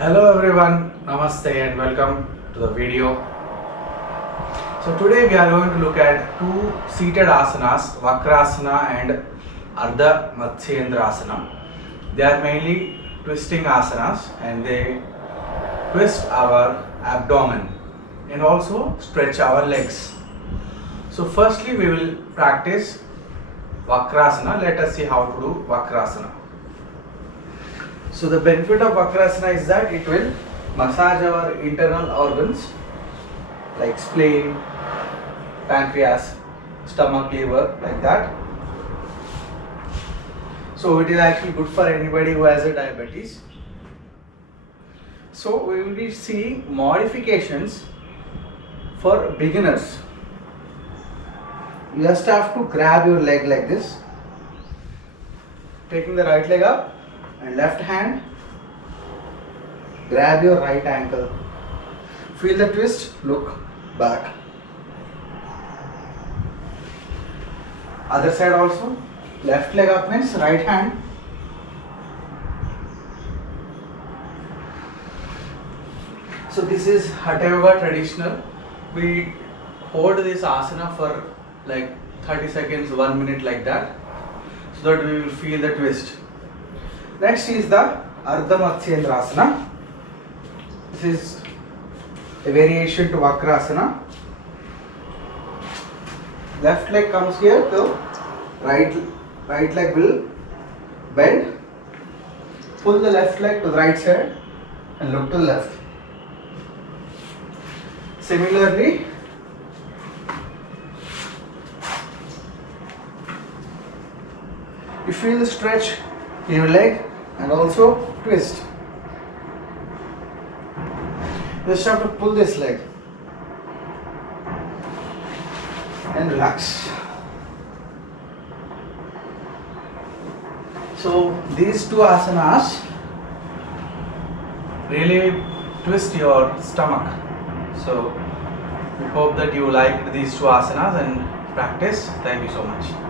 Hello everyone, Namaste and welcome to the video. So today we are going to look at two seated asanas, Vakrasana and Ardhamatsyendrasana. They are mainly twisting asanas and they twist our abdomen and also stretch our legs. So firstly we will practice Vakrasana. Let us see how to do Vakrasana. So the benefit of Vakrasana is that it will massage our internal organs like spleen, pancreas, stomach, liver, like that. So it is actually good for anybody who has a diabetes. So we will be seeing modifications for beginners. You just have to grab your leg like this, taking the right leg up and left hand, grab your right ankle, feel the twist, look back. Other side also, left leg up means right hand, so this is Hatha Yoga traditional. We hold this asana for like 30 seconds, 1 minute like that, so that we will feel the twist. Next is the Ardhamatsyendrasana. This is a variation to Vakrasana. Left leg comes here, so right leg will bend. Pull the left leg to the right side and look to the left. Similarly, you feel the stretch in your leg and also twist. Just have to pull this leg and relax. So these two asanas really twist your stomach. So we hope that you liked these two asanas and practice. Thank you so much.